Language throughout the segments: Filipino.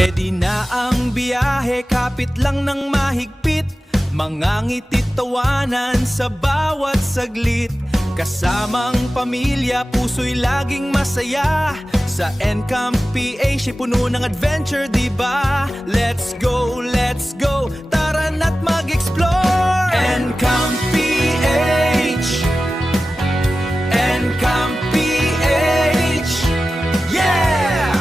Ready na ang biyahe, kapit lang ng mahigpit. Mga ngiti't tawanan sa bawat saglit. Kasamang pamilya, puso'y laging masaya. Sa Encamp PH, puno ng adventure, diba? Let's go, tara na't mag-explore. Encamp PH, Encamp PH, yeah!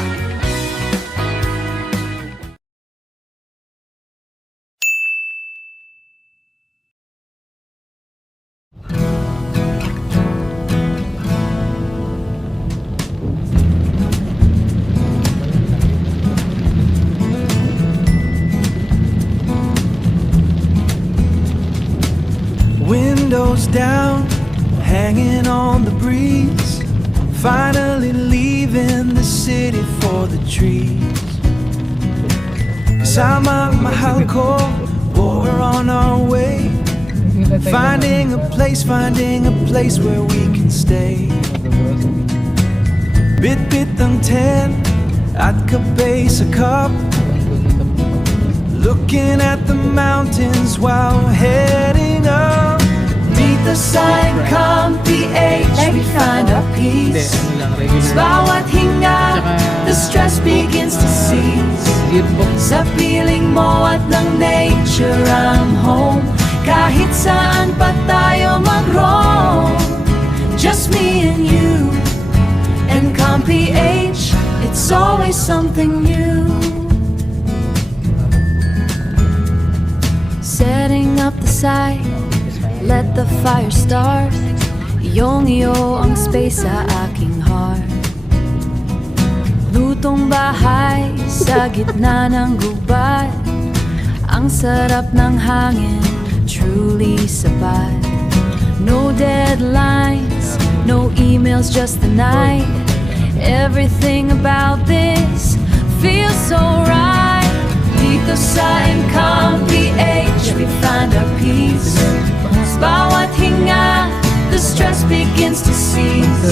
Windows down, hanging on the breeze. Finally leaving the city for the trees. Sama mahal ko, we're on our way. Finding a place where we can stay. Bit-bit ang tent at kape sa cup. Looking at the mountains while heading up. Dito sa Encamp PH, we find our peace. Sa bawat hinga, the stress begins to cease. Sa piling mo at ng nature, I'm home. Kahit saan pa tayo mag-roam, just me and you. Encamp PH, it's always something new. Setting up the site, let the fire start. Iyong-iyo ang space sa aking heart. Lutong bahay sa gitna ng gubat. Ang sarap ng hangin, truly sapat. No deadlines, no emails, just the night. Everything about this feels so right. Dito sa Encamp PH, we find our peace. Sa bawat hinga, the stress begins to cease.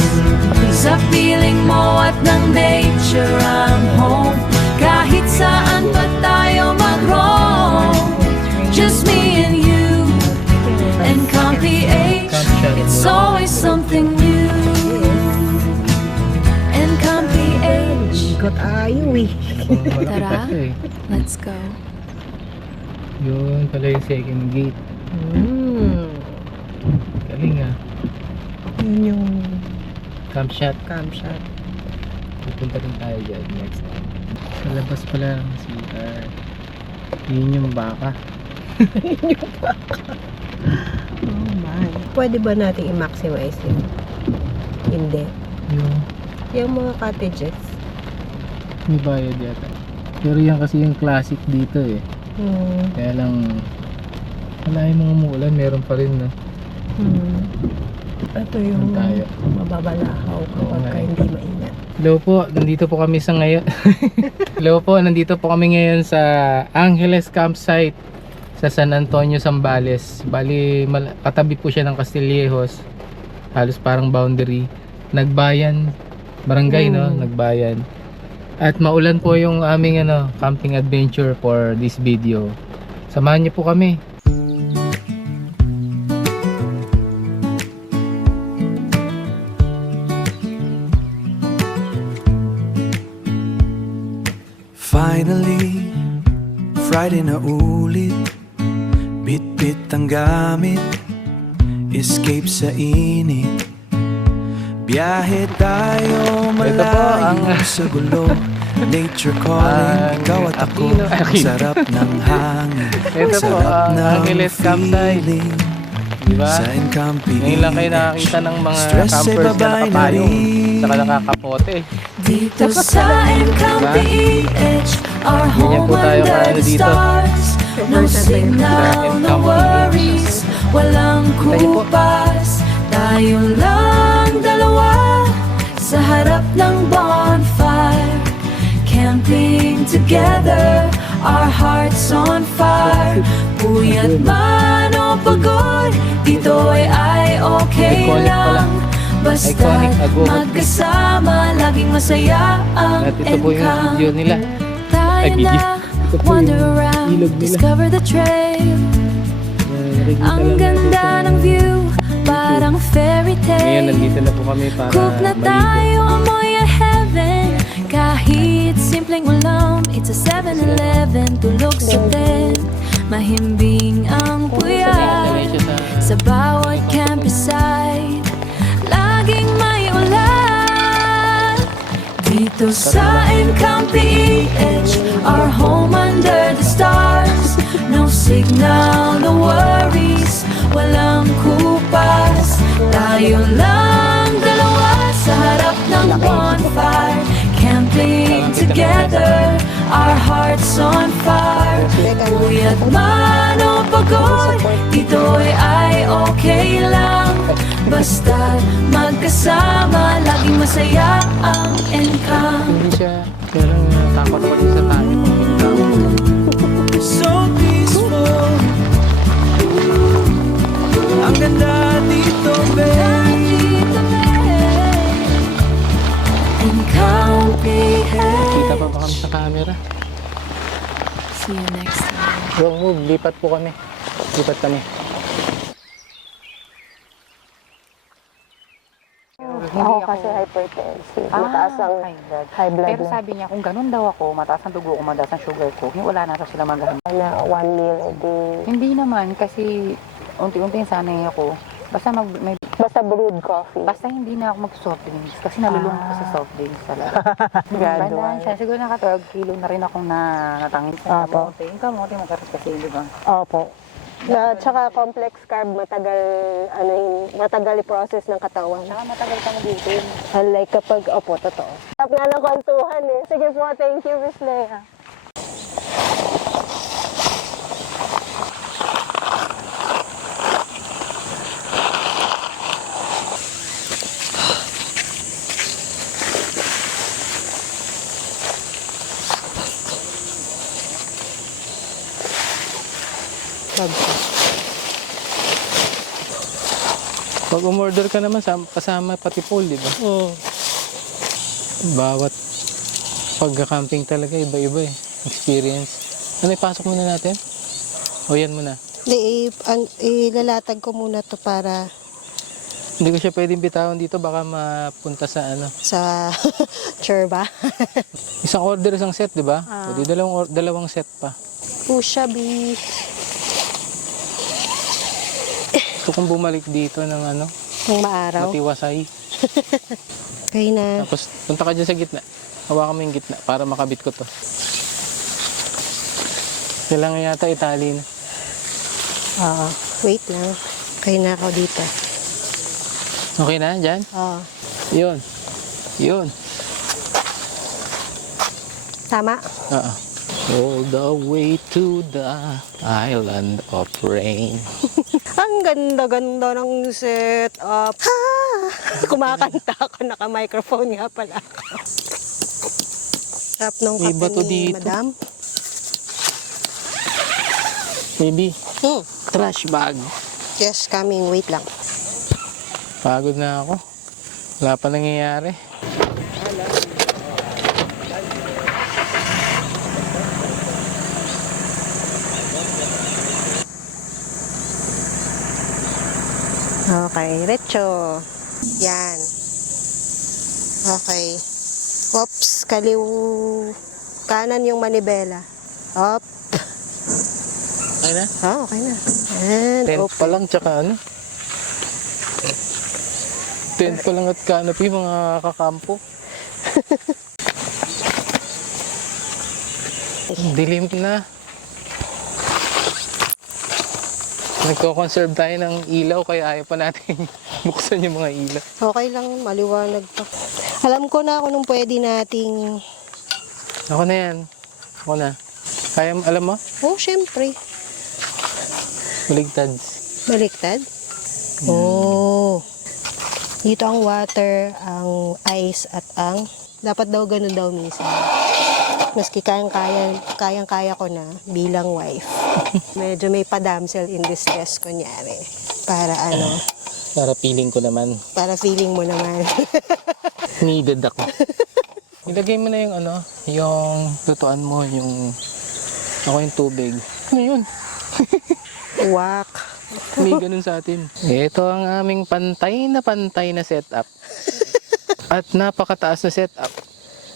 Sa piling mo at ng nature, I'm home. Kahit saan pa tayo mag-roam, just me and you. Encamp PH, it's always something new. Encamp PH. Ikot ayaw eh. Tara, let's go. Yun pala yung second gate. Galing ah. Yun yung Camp shot. camshot. Pupunta rin tayo dyan next time. Sa labas pala ang CR. Yun yung baka. Oh my. Pwede ba natin i-maximize yun? Hindi. Yung mga cottages. May bayad yata. Pero yan kasi yung classic dito eh. Kaya lang wala yung mga umuulan, meron pa rin na. Ito yung tayo? mababalahaw kapag nga eh. hindi maingat. Hello po, nandito po kami sa ngayon. Hello po, nandito po kami ngayon sa Angeles Campsite sa San Antonio, Zambales. Bali, katabi po siya ng Castillejos. Halos parang boundary. Nagbayan, barangay no, Nagbayan. At maulan po yung aming camping adventure for this video. Samahan niyo po kami. Finally, Friday na ulit. Bit-bit ang gamit, escape sa init. Biyahe tayo malayo sa gulo. Nature calling, ikaw at ako. Sarap ng hangin, Ito po, sarap ng Angeles Campsite. feeling. Diba? Sa Encamp PH, Ngayon lang kayo nakakita ng mga stress ay campers na babay na nakapayong rin. saka nakakapote. Dito sa Encamp Diba? PH, our Ganyan home po tayo under kaano the dito. stars. No signal, no worries, walang kupas. Tayo lang dalawa sa harap ng bonfire. Camping together, our hearts on fire. Puyat man o pagod, dito ay okay Iconic pala. lang. Basta Iconic Agumot. magkasama, laging masaya ang At ito po yung Encamp. video nila. Ay, video. na, Ito po wander yung around, ilog nila. discover the trail. Nakikita Ang lang ganda natin ng sa view, parang fairy Ngayon, tale. nandito na po kami para Cook na maligo. tayo, amoy ang heaven. Kahit simpleng ulam, it's a 7-Eleven. Tulog sa bed, mahimbing ang Sanay puyat. siya Sa bawat campsite, laging may ulan. Dito sa Encamp PH, our home under the stars. No signal, no worries, walang kupas. Tayo lang dalawa sa harap ng bonfire. Camping together, our hearts on fire. Puyat man o pagod, dito'y ay okay lang. Basta magkasama, laging masaya ang Encamp. Hindi siya, parang takot ako sa tayo. So peaceful. Ang ganda dito, babe. Encamp PH. Kita pa ba kami sa camera? See you next time. Wrong move, lipat po kami. Lipat kami. Ako kasi hypertensive. Mataas ang high blood Pero na. sabi niya, kung ganun daw ako, mataas ang dugo ko, mataas ang sugar ko, wala na raw sila maghahanap. Na 1 meal a day. Hindi naman, kasi unti-unti sanay ako. Basta Basta brewed coffee. basta hindi na ako mag-soft drinks kasi nalulung ako sa soft drinks talaga. Gradual. Bandaan siya. Siguro naka 12 kilo na rin akong natangin sa Apo. kamote. Yung kamote masarap kasi, di ba? Opo. Tsaka complex carb, matagal i-process ng katawan. Saka matagal kang ubutin. Unlike kapag, opo, totoo. Tap nga ng kwentuhan eh. Sige po, thank you, Miss Lea. Pag umorder ka naman, kasama pati pool, di ba? Bawat pagka-camping talaga, iba-iba eh. Experience. Ano, ipasok muna natin? O yan muna. Ilalatag ko muna to para Hindi ko siya pwedeng bitawan dito, baka mapunta sa ano. sa churba. Isang order, isang set, di ba? O di dalawang set pa. Pusha B. So kung bumalik dito ng ano, Ng maaraw. matiwasay. Okay na. Tapos punta ka dyan sa gitna. Hawakan mo yung gitna para makabit ko to. Kailangan yata itali na. Oo. Wait lang. Okay na ako dito. Okay na, dyan? Oo. Yun. Yun. Tama? Oo. All the way to the island of rain. Ang ganda-ganda ng setup. Ha! Kumakanta ako, naka-microphone nga pala ako. Sarap nung May kape bato ni dito. Madam. Maybe. Trash bag. Yes, coming. Wait lang. Pagod na ako. Wala pa nangyayari. Okay, Recho. Yan. Okay. Oops, kaliw. Kanan yung manibela. Up. Okay na? Oh, okay na. And Tent open. pa lang, tsaka ano? Tent pa lang at canopy, mga kakampo. Dilim na. Nagko-conserve tayo ng ilaw kaya ayaw pa natin buksan yung mga ilaw. Okay lang, maliwanag pa. Alam ko na kung nung pwede nating... Ako na yan. Ako na. Kaya, alam mo? Oh, syempre. Baligtad. Baliktad? Oh. Dito ang water, ang ice, at ang... Dapat daw ganun daw minsan. Maski kayang-kaya ko na bilang wife. Medyo may pa-damsel in distress, kunyari. Para ano, Para feeling ko naman. para feeling mo naman. Needed ako. Ilagay mo na yung ano, yung lutuan mo, yung ako yung tubig. Ano yun? Wak. May ganun sa atin. Ito ang aming pantay na setup. At napakataas na setup.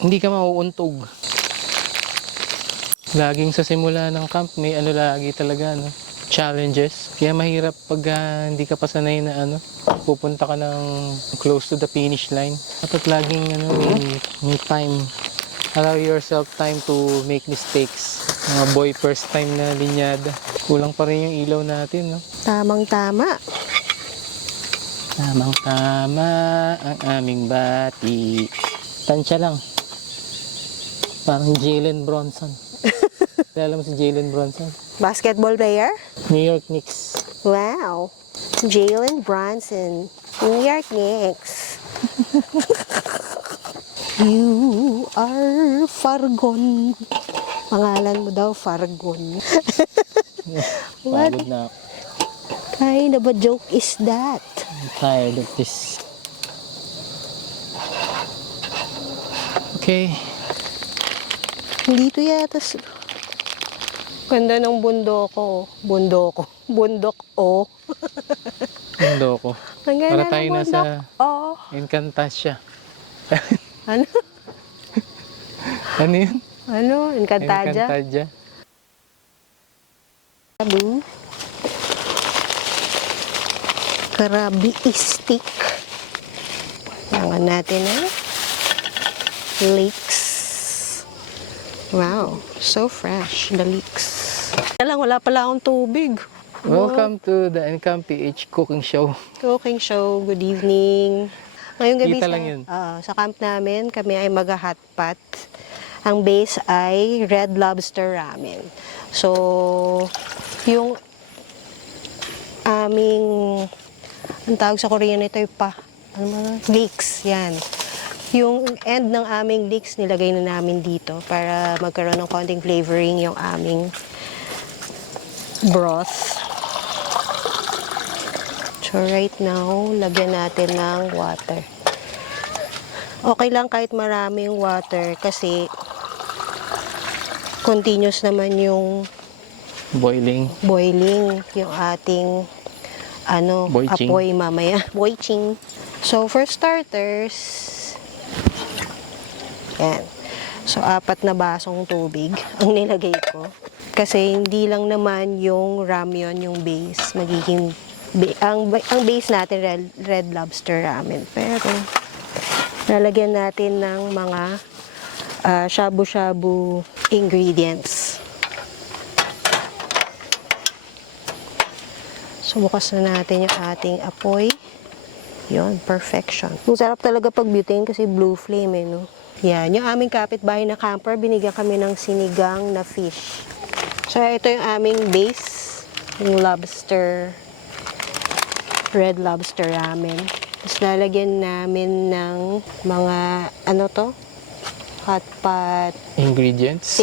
Hindi ka mauuntog. Laging sa simula ng camp, may ano lagi talaga, no? Challenges. Kaya mahirap pag hindi ka pa sanay na ano, pupunta ka ng close to the finish line. Dapat laging ano, may time. Allow yourself time to make mistakes. Mga boy first time na linyada. Kulang pa rin yung ilaw natin, no? Tamang-tama. Tamang-tama ang aming bati. Tansya lang. Parang Jalen Bronson. Alam mo si Jalen Bronson? Basketball player? New York Knicks. Wow. Jalen Brunson. New York Knicks. You are Fargon. Pangalan mo daw, Fargon. What Pagod na ako. kind of a joke is that? I'm tired of this. Okay. Dito yata. Ganda ng bundoko. Bundok, oh. Mundo ko. Ang ganda Para ng tayo bundok, nasa oh. Encantasia. Ano? Ano yun? Ano? Encantadia? Encantadia. Sabu. Karabi stick. Tangan natin na. Leeks. Wow. So fresh. The leeks. Kaya lang, wala pala akong tubig. Welcome to the Encamp PH Cooking Show. Cooking show. Good evening. Ngayong gabi Kita lang yun. sa camp namin, kami ay mag-hotpot. Ang base ay Red Lobster Ramen. So, yung aming, ang tawag sa Korean ito yung leeks. Yan. Yung end ng aming leeks, nilagay na namin dito para magkaroon ng konting flavoring yung aming broth. So right now, lagyan natin ng water. Okay lang kahit maraming water kasi continuous naman yung Boiling. boiling, yung ating Boiching. apoy mamaya. Boiching. So for starters, yan. So 4 na basong tubig ang nilagay ko. Kasi hindi lang naman yung ramyun yung base, magiging ang base natin red lobster ramen. Pero lalagyan natin ng mga shabu-shabu ingredients. So bukas na natin yung ating apoy. Yun, perfection. Ang sarap talaga pag butane kasi blue flame no? Yan, yung aming kapitbahay na camper, binigyan kami ng sinigang na fish. So ito yung aming base, yung lobster, red lobster ramen. Tapos lalagyan namin ng mga, hot pot Ingredients.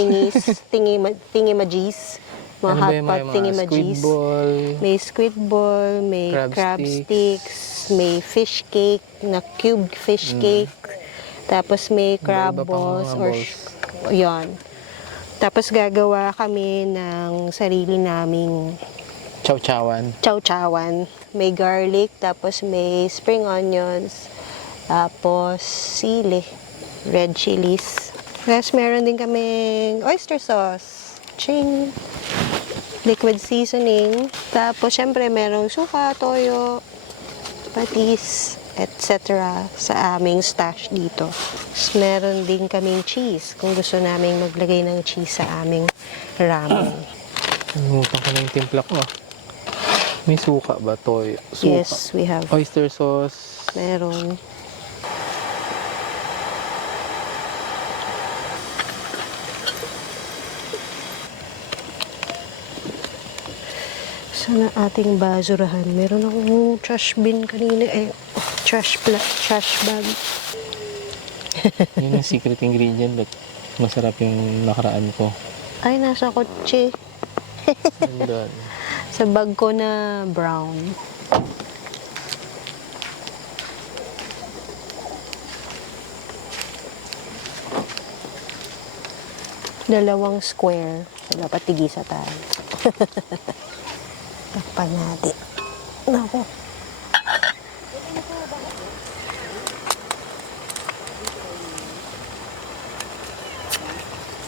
thingy-majis. Mga Ano ba hot yung pot mga thingy-majis. squid ball? May squid ball, may Crab crab sticks. sticks, may fish cake, na cubed fish cake. Tapos may crab Iba-iba pang balls mga or balls. yon. Tapos gagawa kami ng sarili naming Chow-chowan. chow-chowan. May garlic, tapos may spring onions, tapos sili, red chilies. Tapos meron din kaming oyster sauce, ching, liquid seasoning. Tapos syempre merong suka, toyo, patis, etc. sa aming stash dito. Tapos meron din kaming cheese kung gusto namin maglagay ng cheese sa aming ramen. Nalimutan ko na yung timpla ko. May suka ba? Toyo? Suka. Yes, we have. Oyster sauce. Meron. Sana ating basurahan. Meron akong trash bin kanina. Trash bag. Yun yung secret ingredient but masarap yung nakaraan ko. Ay, nasa kotse. Nandun. Sa bag ko na brown. Dalawang square. So, dapat tigisa tayo. Takpan natin. Naku.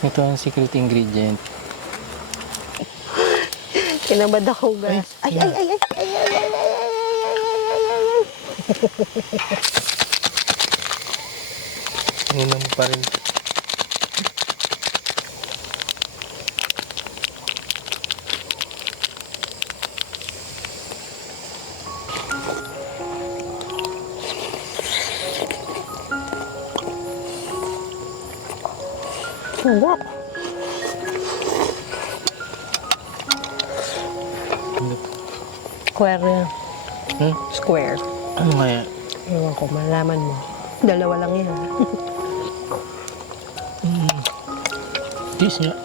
Ito ang secret ingredient. Kinabad ako, guys. Ay, ay, ay, ay, ay, ay, ay, ay, ay, ay, ay. Ulam pa rin. Sarap. Square yan. Hmm? Square. Ano kaya? Ewan ko, malaman mo. Dalawa lang yan. Cheese nga.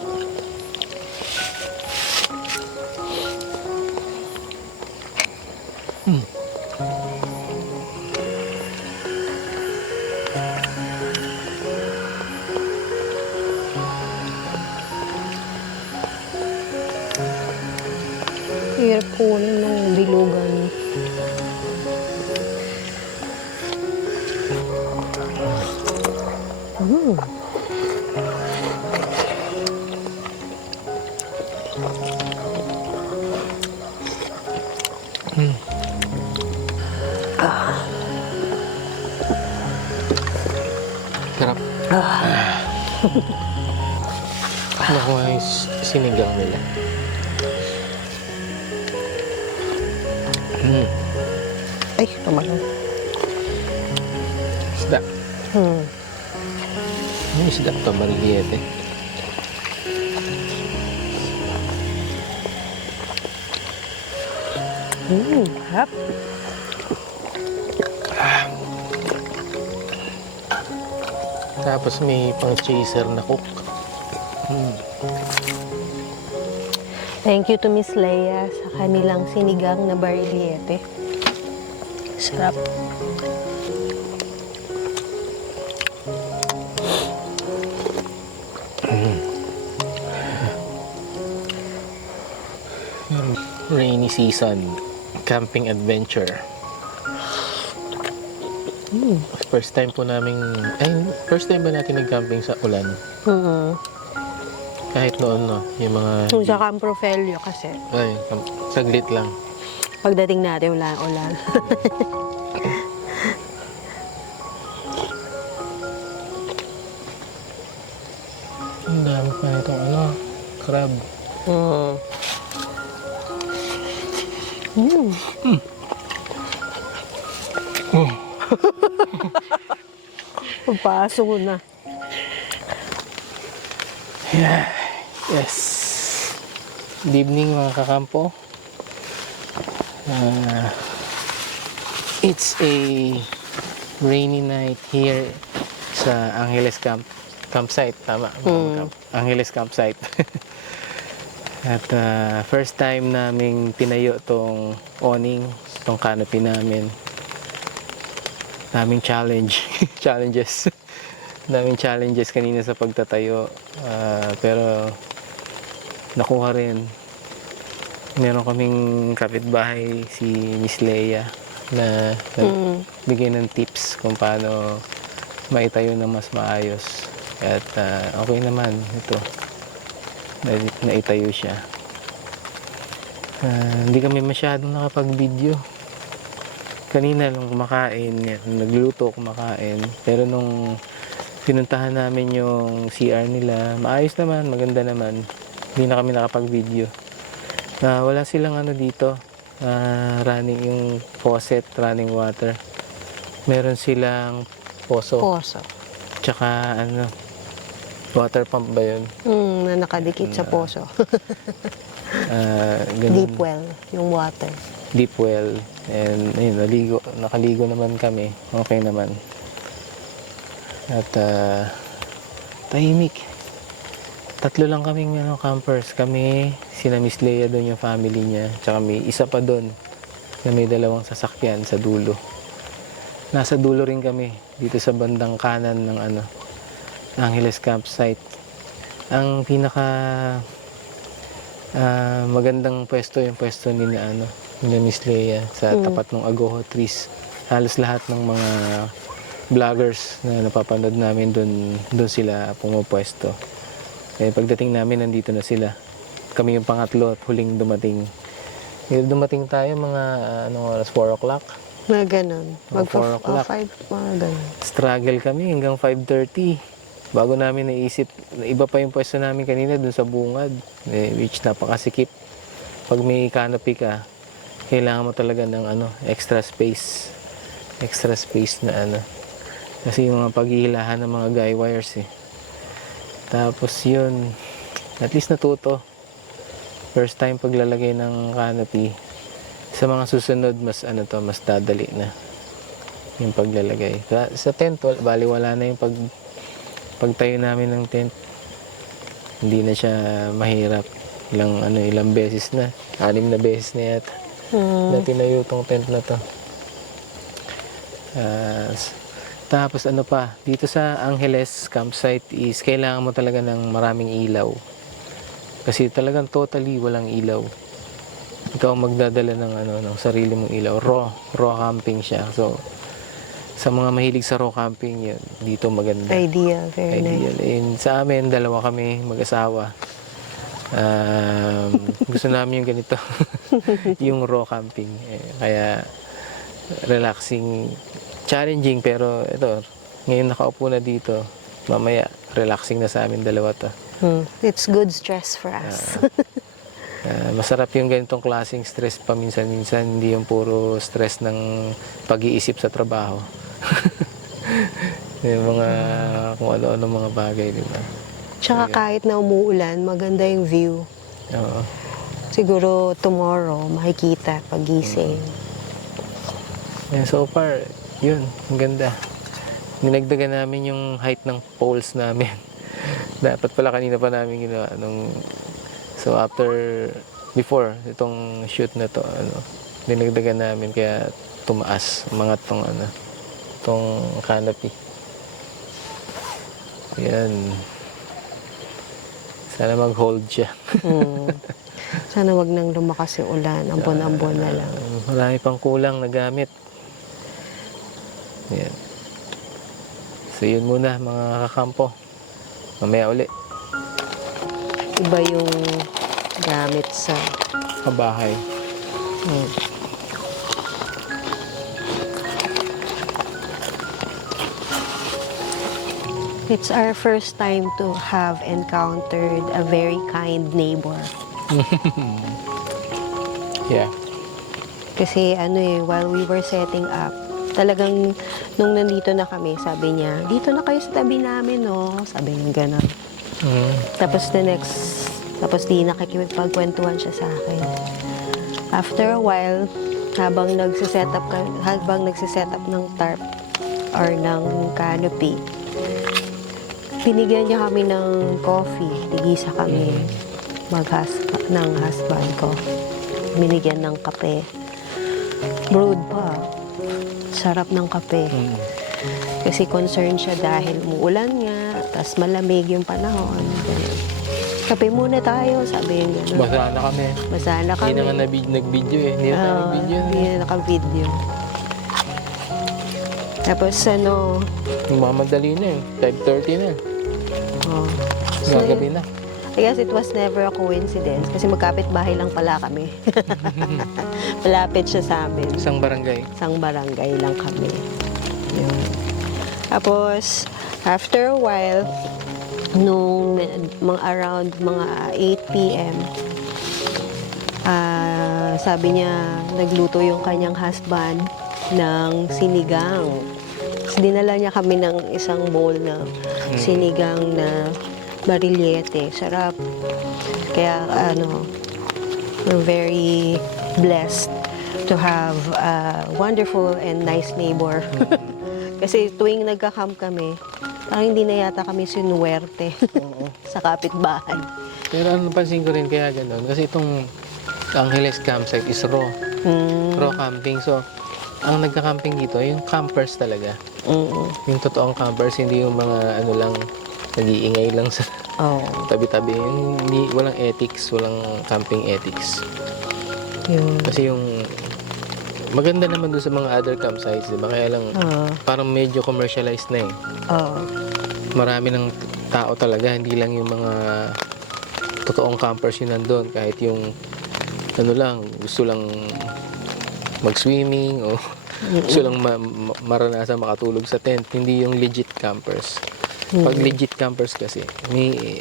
Hirap kunin ng bilugan. Sarap. Ano ko nga yung sinigang nila? Ay, tumalong. Isda. Ano yung isda ito? Bariliete. Harap. Tapos may pang chaser na cook. Thank you to Miss Leia sa kanilang sinigang na bariliete. Sarap. Rainy season. Camping adventure. First time po namin... first time ba natin nag-camping sa ulan? Kahit noon, no? Yung mga... Yung sa Camp Rofelio kasi. Ay, saglit lang. Pagdating natin, wala ulan. Ang dami pa nitong crab. Pagpasok ko na. Yeah. Yes. Good evening mga kakampo. It's a rainy night here sa Angeles campsite. Tama. Angeles campsite. At first time naming tinayo tong awning, tong canopy namin. Daming challenges. Daming challenges kanina sa pagtatayo. Pero nakuha rin. Meron kaming kapitbahay si Miss Leia na nagbigay ng tips kung paano maitayo ng mas maayos. At okay naman ito. Naitayo siya. Hindi kami masyadong nakapag-video. Kanina lang kumakain, nagluto, kumakain. Pero nung pinuntahan namin yung CR nila, maayos naman, maganda naman. Hindi na kami nakapag-video. Wala silang dito, running yung faucet, running water. Meron silang poso. Tsaka water pump ba yun? Na nakadikit sa poso. Ganun. Deep well, yung water. Deep well. And ayun, nakaligo naman kami. Okay naman. At tahimik. Tatlo lang kaming campers. Kami, sina Miss Leia doon yung family niya. Tsaka may isa pa doon na may dalawang sasakyan sa dulo. Nasa dulo rin kami dito sa bandang kanan ng Angeles campsite. Ang pinaka magandang pwesto yung pwesto ni Miss Leia sa tapat ng Agoho trees. Halos lahat ng mga vloggers na napapanood namin doon sila pumupwesto. Eh, pagdating namin, nandito na sila. Kami yung pangatlo at huling dumating. Dumating tayo mga anong oras, 4 o'clock. Mga ganun. Oh, 4 o'clock. 5, mga ganun. Struggle kami hanggang 5:30. Bago namin naisip, iba pa yung pwesto namin kanina dun sa bungad, which napakasikip. Pag may canopy ka, kailangan mo talaga ng extra space. Extra space na Kasi yung mga paghihilahan ng mga guy wires eh. Tapos yun, at least natuto. First time paglalagay ng canopy. Sa mga susunod, mas mas dadali na yung paglalagay. Sa tent, baliwala na yung pagtayo namin ng tent. Hindi na siya mahirap. Ilang beses na. 6 na beses na yata. Na tinayo tong tent na to. Tapos dito sa Angeles campsite is kailangan mo talaga ng maraming ilaw. Kasi talagang totally walang ilaw. Ikaw magdadala ng sarili mong ilaw. Raw camping siya. So, sa mga mahilig sa raw camping, yun, dito maganda. Ideal, very Ideal. nice. And sa amin, 2 kami mag-asawa. Gusto namin yung ganito. Yung raw camping. Kaya, relaxing, challenging, pero ito, ngayon nakaupo na dito, mamaya, relaxing na sa amin 2 to. It's good stress for us. Masarap yung ganitong klaseng stress paminsan-minsan, hindi yung puro stress ng pag-iisip sa trabaho. Yung mga kung ano-ano mga bagay, di ba? Tsaka kahit na umuulan, maganda yung view. Oo. Siguro tomorrow, makikita pagising. So far, yun, ang ganda. Ninagdagan namin yung height ng poles namin. Dapat pala kanina pa namin ginawa so before itong shoot na to, dinagdagan namin kaya tumaas, umangat tong canopy. Yan. Sana mag-hold siya. Sana wag nang lumakas yung ulan, ambon-ambon na lang. Marami pang kulang na gamit. Yan. So yun muna mga kakampo. Mamaya uli. Iba yung gamit sa Kabahay. It's our first time to have encountered a very kind neighbor. Yeah. Kasi while we were setting up, talagang nung nandito na kami, sabi niya, dito na kayo sa tabi namin, no? Sabi niya gano'n. Tapos tapos di nakikipagkwentuhan siya sa akin. After a while, habang nagsiset up ng tarp or ng canopy, binigyan niya kami ng coffee. Tigisa kami ng husband ko. Binigyan ng kape. Brewed pa. Sarap ng kape. Kasi concerned siya dahil umuulan nga, tas malamig yung panahon. Kape muna tayo, sabi niya. Basa na kami. Basa na kami. Hindi na nga nag-video eh. Hindi na tayo nag-video. Hindi na naka-video. Tapos Mamadali na eh. 5:30 na. Gagabi na. I guess it was never a coincidence kasi magkapit bahay lang pala kami. Malapit siya sa amin. Isang barangay. Isang barangay lang kami. Yun. Tapos, after a while, nung around mga 8 p.m., sabi niya, nagluto yung kanyang husband ng sinigang. Tapos dinala niya kami ng isang bowl na sinigang na barillete. Sarap. Kaya we're very blessed to have a wonderful and nice neighbor. Kasi tuwing nagka-camp kami, parang hindi na yata kami sinuwerte sa kapitbahay. Pero napansin ko rin kaya gano'n. Kasi itong Angeles campsite is raw. Raw camping. So, ang nagka-camping dito, yung campers talaga. Yung totoong campers, hindi yung mga lang, nag-iingay lang sa Oh, Tabi-tabi. Walang ethics, walang camping ethics. yun. Kasi yung maganda naman dun sa mga other campsites, di ba? Kaya lang Oo. parang medyo commercialized na eh. Oo. Marami ng tao talaga, hindi lang yung mga totoong campers yun nandun. Kahit yung ano lang, gusto lang mag-swimming o gusto lang maranasan makatulog sa tent. Hindi yung legit campers. Pag legit campers kasi,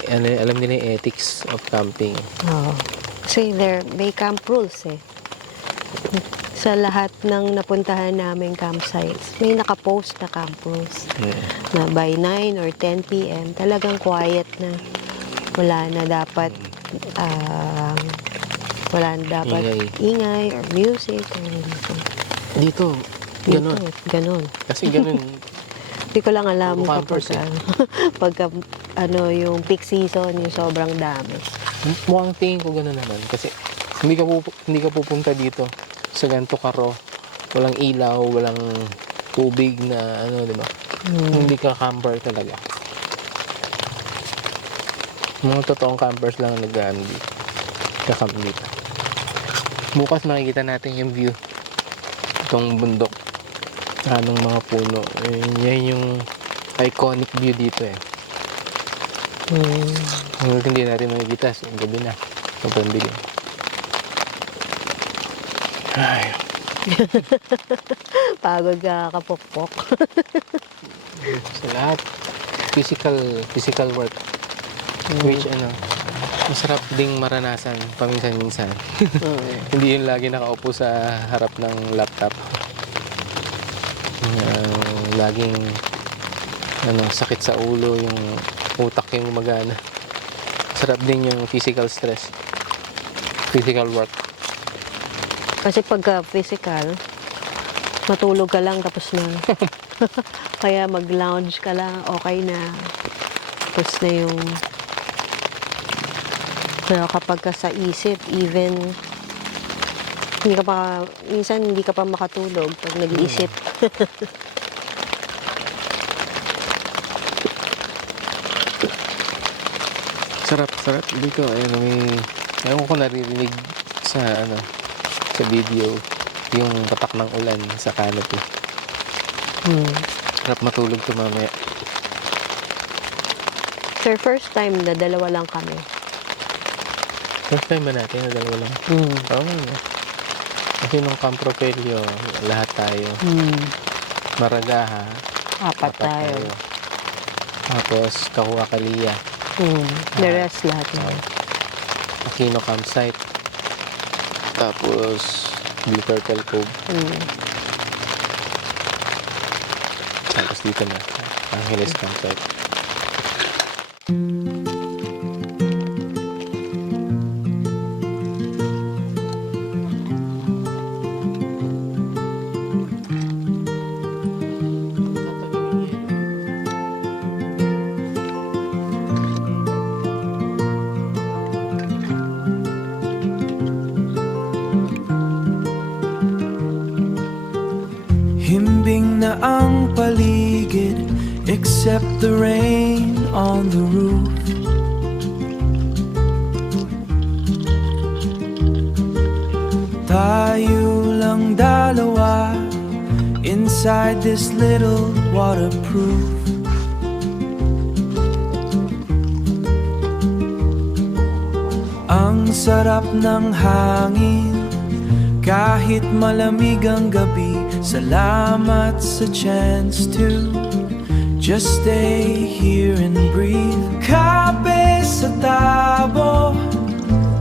alam nila yung ethics of camping. Oo. Kasi may camp rules eh. Sa lahat ng napuntahan namin campsites, may nakapost na camp rules. Na by 9 or 10 p.m., talagang quiet na. Wala na dapat ingay or music or anything. Dito, ganun. Ganon. Kasi ganun, Hindi ko lang alam Puro kapag campers eh. pagka yung peak season, yung sobrang dami. mukhang tingin ko ganun naman. Kasi hindi ka pupunta dito sa ganito karo. Walang ilaw, walang tubig na ano, di ba? Hindi ka camper talaga. Mga totoong campers lang ang nag-ano dito. Kakamp dito. Bukas makikita natin yung view. Itong bundok. Anong mga puno. Yan yung iconic view dito eh. Hanggang hindi natin makikita. So, gabi na. Sobrang dilim. Ay. Pagod ka kapokpok. Sa lahat. Physical work. Which masarap ding maranasan paminsan-minsan. Hindi yun lagi nakaupo sa harap ng laptop. Laging sakit sa ulo, yung utak yung gumagana. Sarap din yung physical stress. Physical work. Kasi pagka physical, matulog ka lang tapos na. Kaya mag-lounge ka lang, okay na. Tapos na yung... Pero kapag ka sa isip, even minsan hindi ka pa makatulog pag nag-iisip. Sarap dito. Ewan ko naririnig sa video yung patak ng ulan sa canopy. Sarap matulog to mamaya. Sir, first time na dalawa lang kami. First time ba natin na dalawa lang? Oo nga. Kasi nung Camp Propelio, lahat tayo. Maragaha, Apat tayo. Tapos Kahua Kalia. The rest lahat na. Aquino Campsite. Tapos Blue Turtle Cove. Tapos dito na, Angeles Campsite. Himbing na ang paligid, except the rain on the roof. Tayo lang dalawa inside this little waterproof. Ang sarap ng hangin kahit malamig ang gabi. Salamat sa chance to just stay here and breathe. Kape sa tabo,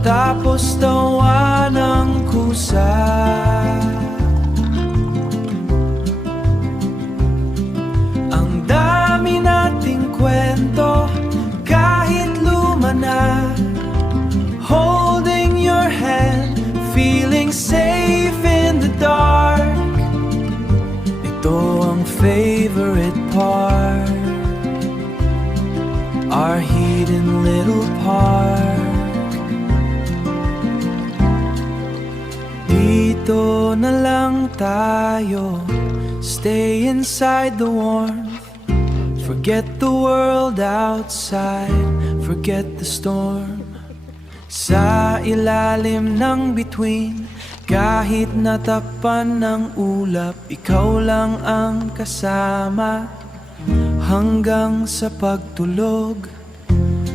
tapos tawa ng kusa. Ang dami nating kwento, kahit luma na. Holding your hand, feeling safe in the dark. Ito ang favorite part, our hidden little park. Dito na lang tayo, stay inside the warmth. Forget the world outside, forget the storm. Sa ilalim ng bituin, kahit natakpan ng ulap, ikaw lang ang kasama. Hanggang sa pagtulog,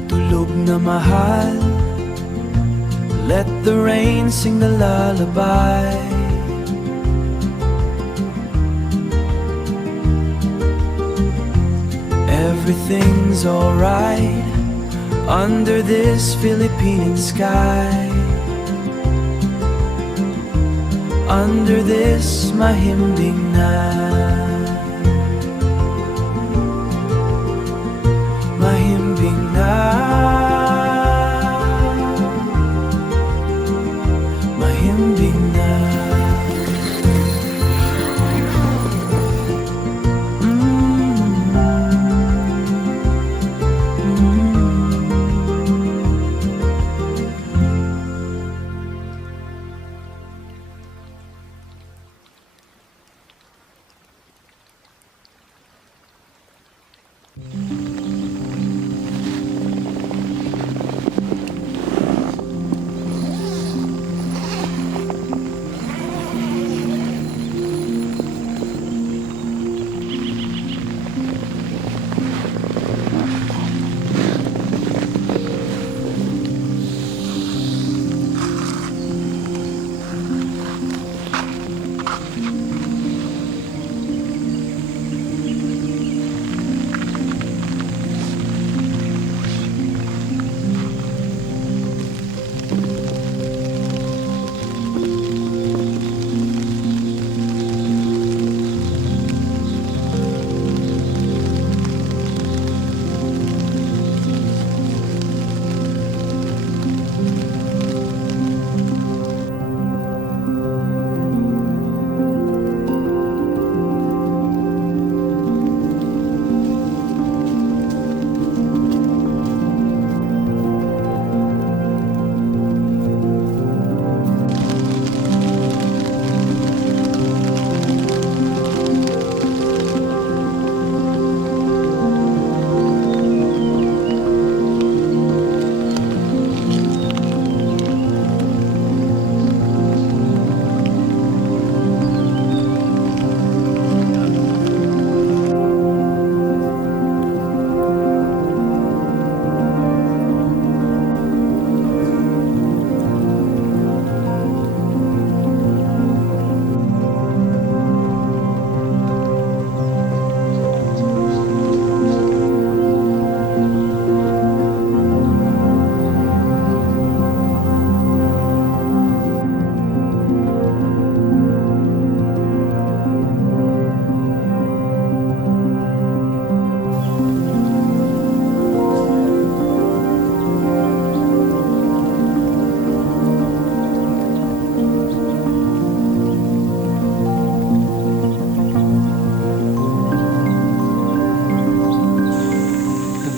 tulog na mahal. Let the rain sing the lullaby. Everything's alright under this Philippine sky. Under this mahimbing night. Mahimbing night. Mahimbing night.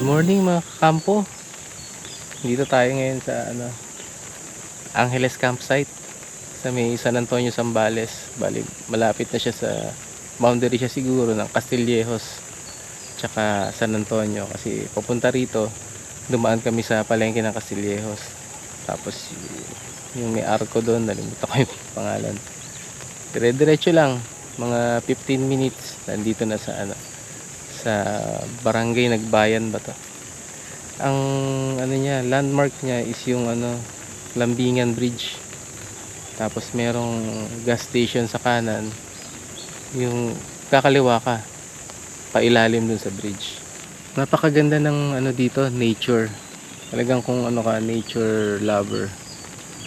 Morning mga kampo. Dito tayo ngayon sa Angeles campsite sa may San Antonio, Zambales. Bali, malapit na siya sa boundary siya siguro ng Castillejos tsaka San Antonio, kasi papunta rito dumaan kami sa palengke ng Castillejos. Tapos yung may arko doon, nalimutan ko yung pangalan. Dire-diretso lang, mga 15 minutes nandito na sa sa barangay Nagbayan ba to. Ang niya, landmark niya is yung Lambingan Bridge. Tapos merong gas station sa kanan. Yung kakaliwa ka, pailalim dun sa bridge. Napakaganda ng dito, nature. Talagang kung ka, nature lover,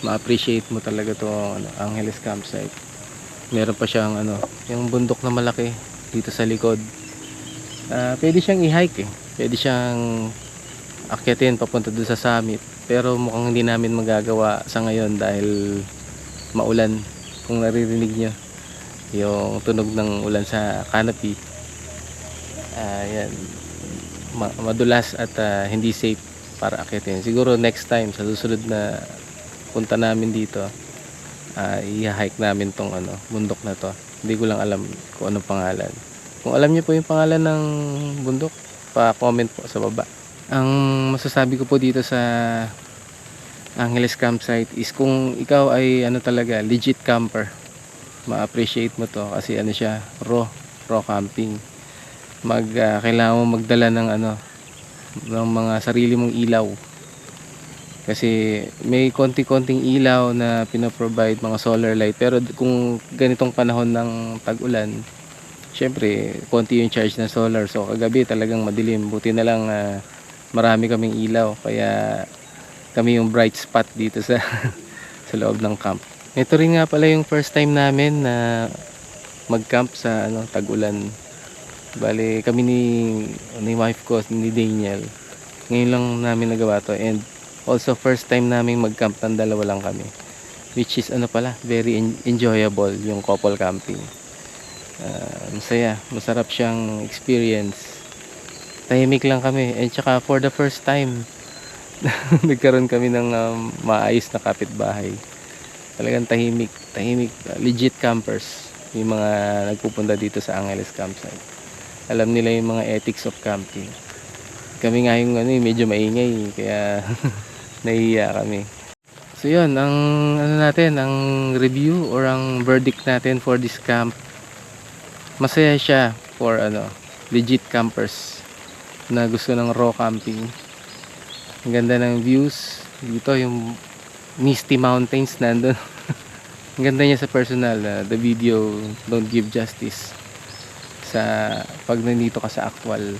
ma-appreciate mo talaga to Angeles campsite. Meron pa siyang yung bundok na malaki dito sa likod. Pwede siyang i-hike Pwede siyang akyatin papunta doon sa summit. Pero mukhang hindi namin magagawa sa ngayon dahil maulan. Kung naririnig nyo yung tunog ng ulan sa canopy, yan, madulas at hindi safe para akyatin. Siguro next time sa susunod na punta namin dito, i-hike namin tong bundok na to. Hindi ko lang alam kung anong pangalan. Kung alam niyo po yung pangalan ng bundok, pa-comment po sa baba. Ang masasabi ko po dito sa Angeles Campsite is kung ikaw ay ano talaga legit camper, ma-appreciate mo to kasi ano siya, raw camping. Kailangan mo magdala ng ng mga sarili mong ilaw. Kasi may konti-konting ilaw na pinaprovide mga solar light, pero kung ganitong panahon ng tag-ulan, syempre konti yung charge ng solar, so kagabi talagang madilim. Buti na lang marami kaming ilaw, kaya kami yung bright spot dito sa sa loob ng camp. Ito rin nga pala yung first time namin na mag-camp sa tag-ulan. Bale kami ni wife ko, ni Daniel, ngayon lang namin nagawa to, and also first time namin mag-camp ng dalawa lang kami, which is very enjoyable yung couple camping. Masaya, masarap siyang experience. Tahimik lang kami, and saka for the first time nagkaroon kami ng maayos na kapitbahay. Talagang tahimik, legit campers yung mga nagpupunta dito sa Angeles Campsite. Alam nila yung mga ethics of camping. Kami nga yung medyo maingay, kaya nahihiya kami. So yun, ang ang review or ang verdict natin for this camp, masaya siya for legit campers na gusto ng raw camping. Ang ganda ng views dito, yung misty mountains nandun. Ang ganda niya sa personal. The video don't give justice sa pag nandito ka sa actual.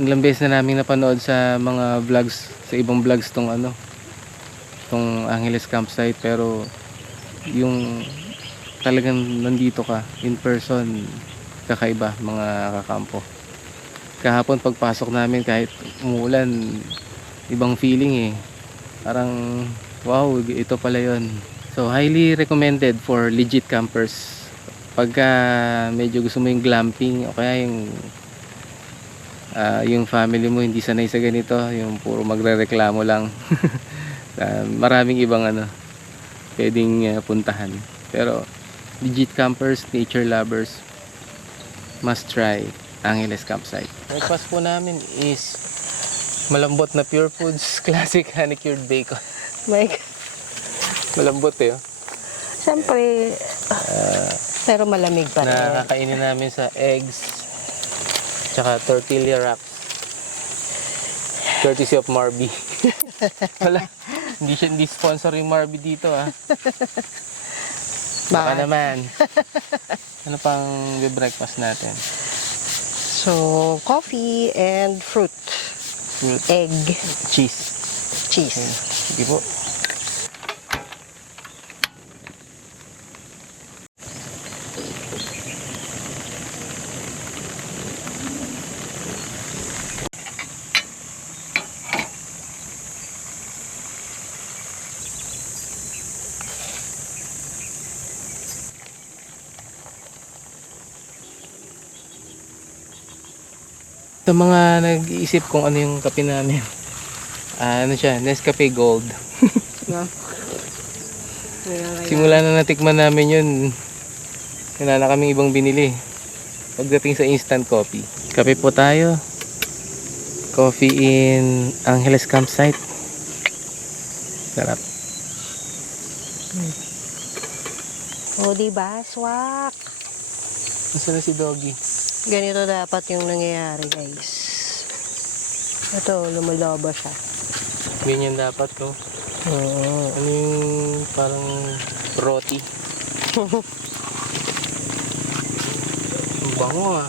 Ilang beses na namin napanood sa mga vlogs, sa ibang vlogs tong Angeles Campsite, pero yung talagang nandito ka in person, kakaiba mga kakampo. Kahapon pagpasok namin, kahit umuulan, ibang feeling parang wow, ito pala yon. So highly recommended for legit campers pagka medyo gusto mo yung glamping, o kaya yung family mo hindi sanay sa ganito, yung puro magrereklamo lang. Maraming ibang pwedeng puntahan, pero legit campers, nature lovers, must try Angeles Campsite. Breakfast po namin is malambot na Pure Foods Classic Honey Cured Bacon. Mike, Malambot siyempre, pero malamig pa rin. Nakakainin namin sa eggs tsaka tortilla wraps, courtesy of Marby. Wala, hindi sponsor yung Marby dito Baka naman. Ano pang breakfast natin? So, coffee and fruit. Egg. Cheese. Cheese. Sige po. Sa mga nag-iisip kung ano yung kape namin, ano siya, Nescafe Gold. No? Simula na natikman namin yun, wala na kaming ibang binili pagdating sa instant coffee. Kape po tayo. Coffee in Angeles Campsite. Sarap. O, diba? Swak! Nasaan na si Doggy? Ganito dapat yung nangyayari, guys. Ito, lumalobo siya. Ganyan dapat, no? Ano yung parang roti? Ang bango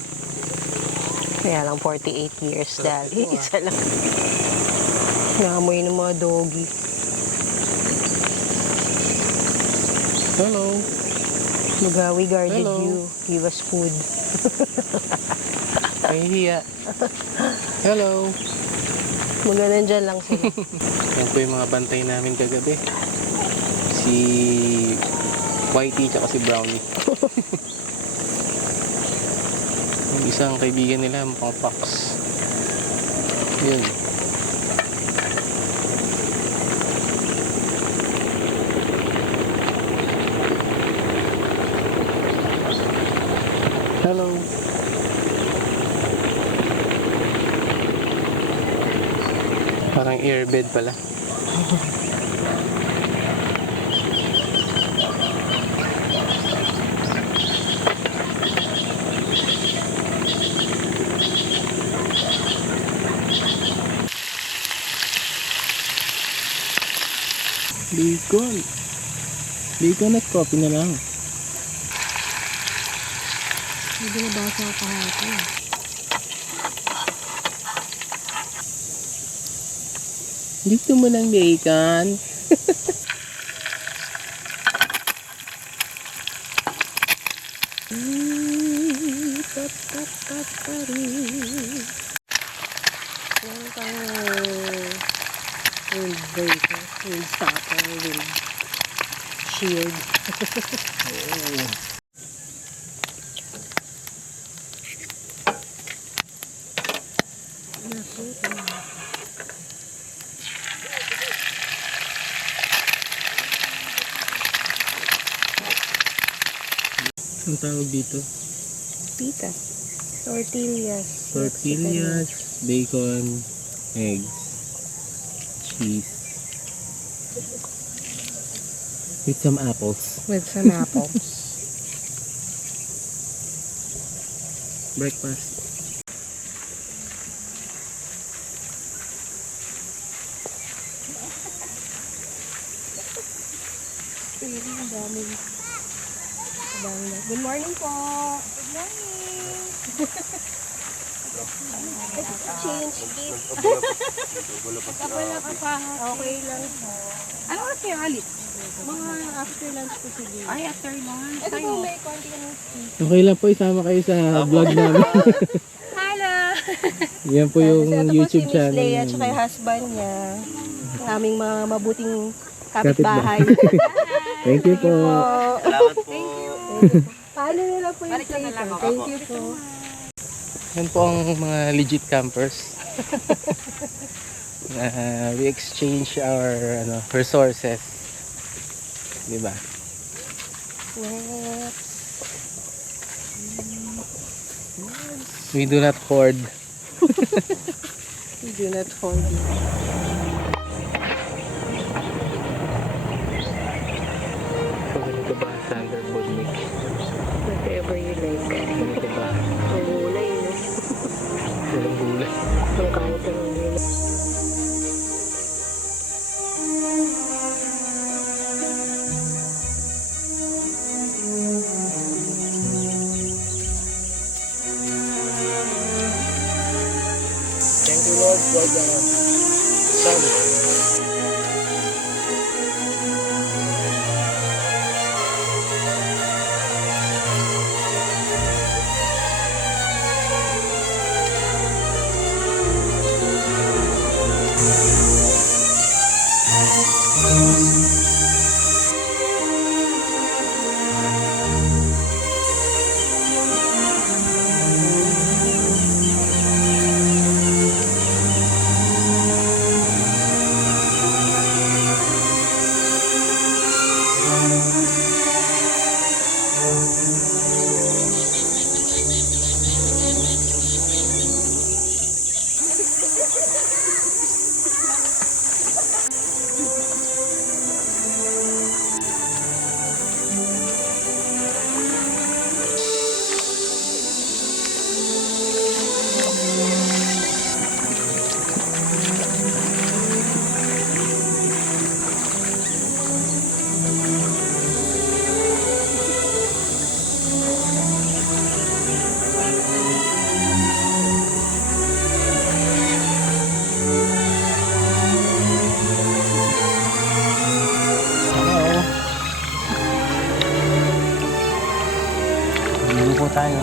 Kaya lang 48 years dahil isa lang. Naamoy ng mga doggy. Hello. Magawi guarded Hello. you. Give us food. Mahihiya. Hello. Maganan dyan lang sila. Yan po yung mga bantay namin kagabi. Si Whitey tsaka si Brownie. Yung isang kaibigan nila, mukhang Fox. Yun. Hello. May airbed pala. Bacon. Bacon at coffee na lang. Hindi na basa ako kahapon. Gusto mo ng bacon? Meron kang wind breaker, wind stopper, wind shield. Ang tawag dito? Pita. Tortillas. Tortillas, bacon, eggs, cheese. With some apples. With some apples. Breakfast. Ang dami. Good morning po. Good morning. Change gift. Okay lang po. Ano oras kayo alit? Mga after lunch po sige. Ay, after lunch. Ito po may konti ka ng Okay lang po, isama kayo sa vlog namin. Hello! Yan po yung YouTube si Miss channel Leia at namin. saka yung husband niya. Ang aming mga mabuting kapitbahay. Thank you po. Salamat po. Thank you. Paano nila po yung plate? Thank you po. Yan po ang mga legit campers. We exchange our resources. Diba? Yes. We do not hoard. We do not hold you. So, ganito ba? Thunderbolt mix. Whatever you like. Ganito ba? Ang gulay, no? Walang gulay. Ang kahit ang gulay. Thank you Lord for the sun. Hello. Dito po tayo.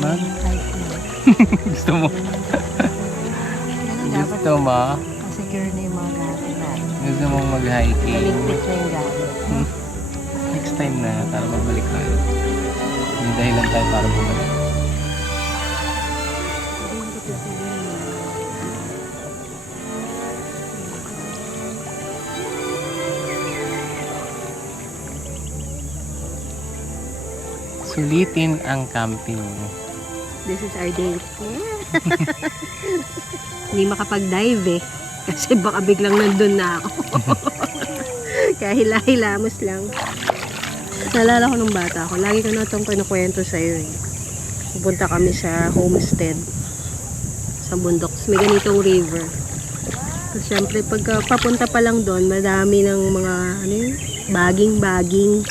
Mag? Gusto mo? Gusto mo? Secure na yung mga gamit natin. Gusto mong mag-hiking? Maligpit na yung gamit. Next time na para magbalik tayo. May dahilan tayo para bumalik. Sulitin ang camping. This is our date. Hindi makapag-dive eh. Kasi baka biglang nandun na ako. Kaya hila-hilamos lang. Naalala ko nung bata ako. Lagi ko na itong kinukwento sa'yo eh. Pupunta kami sa homestead. Sa bundok. May ganitong river. Tapos syempre pagka papunta pa lang doon, madami ng mga baging-baging.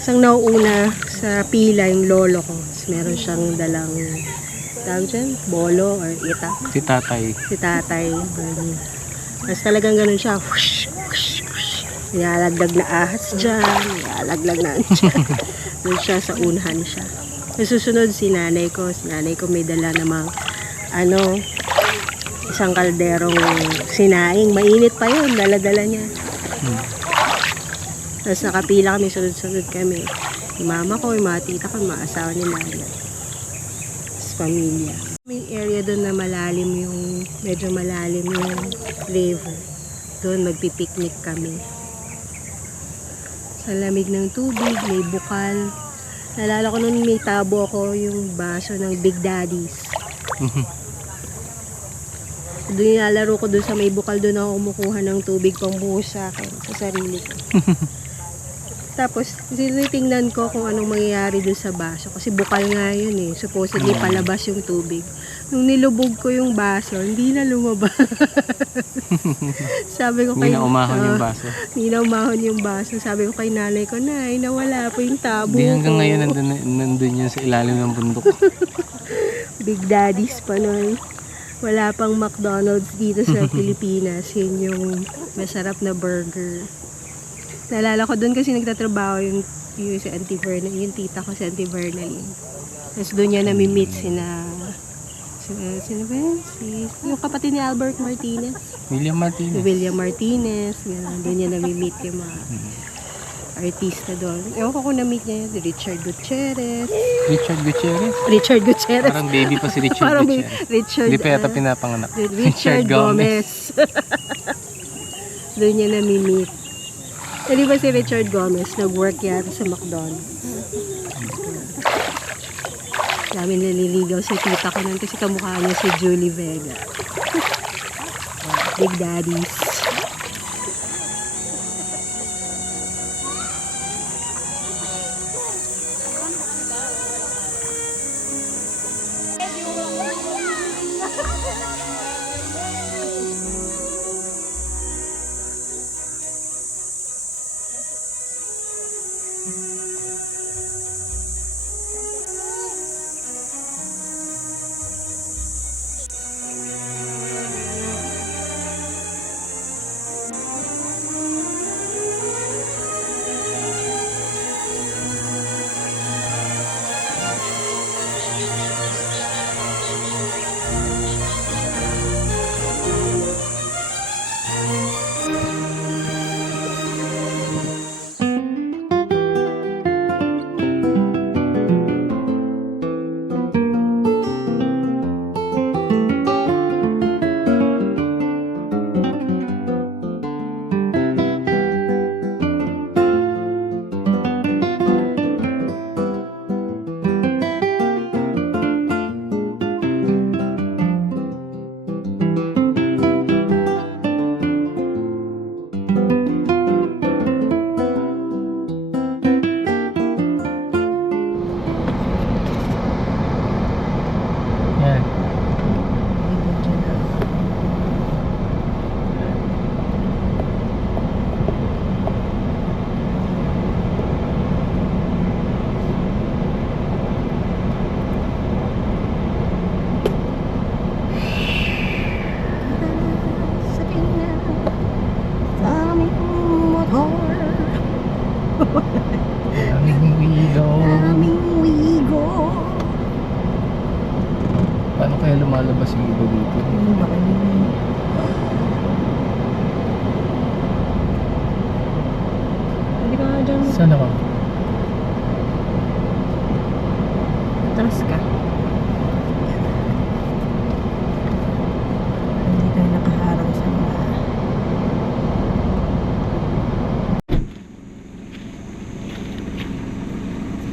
Isang nauuna sa pila yung lolo ko. Tapos meron siyang dalang tawag dyan, bolo or ita. Si tatay. Si tatay. Tapos talagang ganun siya. Whoosh, whoosh, whoosh. Nilalagdag na ahas dyan. Nilalaglag na dyan. Doon siya sa unahan siya. Tapos susunod si nanay ko. Si nanay ko may dala namang isang kalderong sinaing. Mainit pa yun. Dala-dala niya. Tapos nakapila kami. Sunod-sunod kami. Yung mama ko, yung mga tita ko, yung mga asawa ni nanay. Tapos pamilya. May area doon na malalim medyo malalim yung river. Doon magpipiknik kami. Sa lamig ng tubig, may bukal. Nalala ko noon may tabo ako yung baso ng Big Daddy's. Doon nilalaro ko doon sa may bukal, doon ako kumukuha ng tubig pang buhos sa akin, sa sarili ko. Tapos, tinitingnan ko kung anong mangyayari doon sa baso. Kasi bukal nga yun eh. Supposedly palabas yung tubig. Nung nilubog ko yung baso, hindi na lumabas. Sabi ko Hindi na umahon yung baso. Hindi na umahon yung baso. Sabi ko kay nanay ko, Nay, nawala po yung tabo Hindi hanggang ko. ngayon nandun yun sa ilalim ng bundok. Big Daddy's pa nun. Wala pang McDonald's dito sa Pilipinas. Yun yung masarap na burger. Naalala ko doon kasi nagtatrabaho yung si Auntie Vernaline, yung tita ko si Auntie Vernaline. Tapos doon niya nami-meet sino ba yun? Yung kapatid ni Albert Martinez. William Martinez. William Martinez. Doon niya nami-meet yung mga artista doon. Ewan ko kung na-meet niya yun. Richard Gutierrez. Richard Gutierrez. Richard Gutierrez. Parang baby pa si Richard Parang Gutierrez. Richard, Hindi pa yata pinapanganak. Richard Gomez. Doon niya nami-meet. Eh, di ba si Richard Gomez, nag-work yata sa McDonald's. Dami naliligaw sa tita ko nun kasi kamukha niya si Julie Vega. Big Daddy's.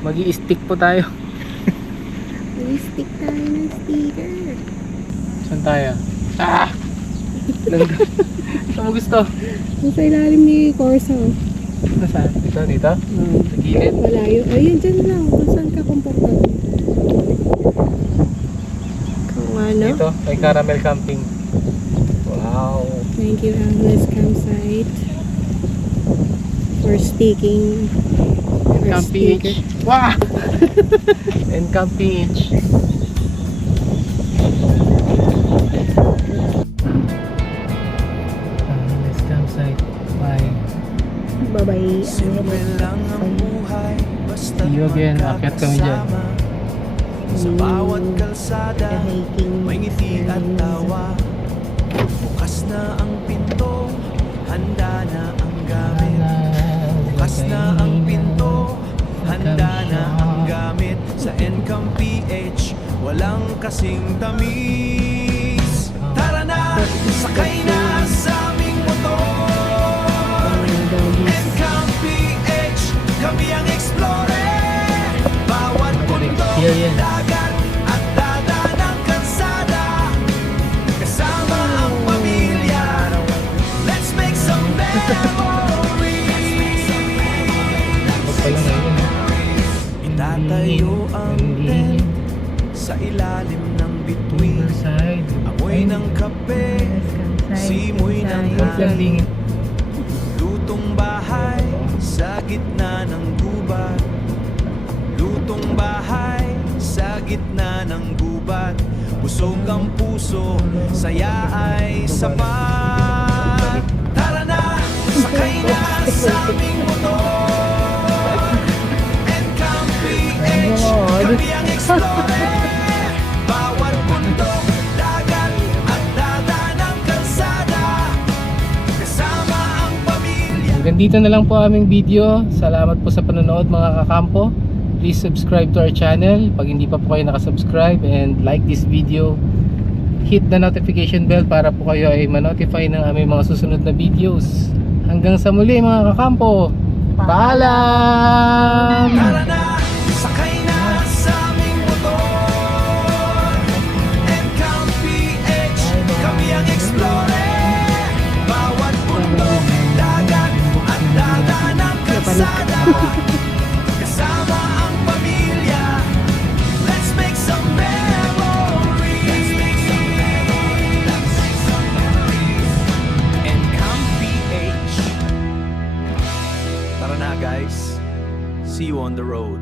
Mag-i-stick po tayo. Stick tayo ng sticker. Saan tayo? Ah! Saan mo gusto? Nasa ilalim ni Corsa. Nasaan? Dito? Sa gilid? Malayo. Ayun, dyan lang. Kung saan ka komportable. Kung ano? Dito, may caramel camping. Wow! Thank you, Angeles Campsite, for sticking our Camp sticker. PH. Wow! And Camp PH. Let's campsite. Bye. Bye-bye. Simple lang ang buhay, basta See you again. Akyat kami dyan. Sa bawat kalsada, Hiking. may ngiti at tawa. Bukas na ang pinto, handa na ang gamit. Bukas na ang pinto, handa na ang gamit. Sa Encamp PH, walang kasing tamis. Tara na, sakay na sa aming motor. Encamp PH, kami ang explorer. Bawat bundok, Experience. dagat at dada ng kalsada. Kasama ang pamilya, let's make some memories. Itatayo ang tent sa ilalim ng bituin. Amoy ng kape, simoy ng hangin. Lutong bahay sa gitna ng gubat. Lutong bahay sa gitna ng gubat. Busog ang puso, saya ay sapat. Tara na, sakay na sa aming motor. Encamp PH, kami ang explorer. Bawat bundok, dagat at dada ng kalsada. Kasama ang pamilya. Hanggang dito na lang po aming video. Salamat po sa panonood mga kakampo. Please subscribe to our channel pag hindi pa po kayo nakasubscribe, and like this video. Hit the notification bell para po kayo ay ma-notify ng aming mga susunod na videos. Hanggang sa muli mga kakampo. Paalam! Tara na, sakay na sa aming motor. Encamp PH, kami ang explorer. Bawat bundok, dagat at dada ng kalsada. Kasama ang pamilya, let's make some memories. Encamp PH. Tara na guys, see you on the road.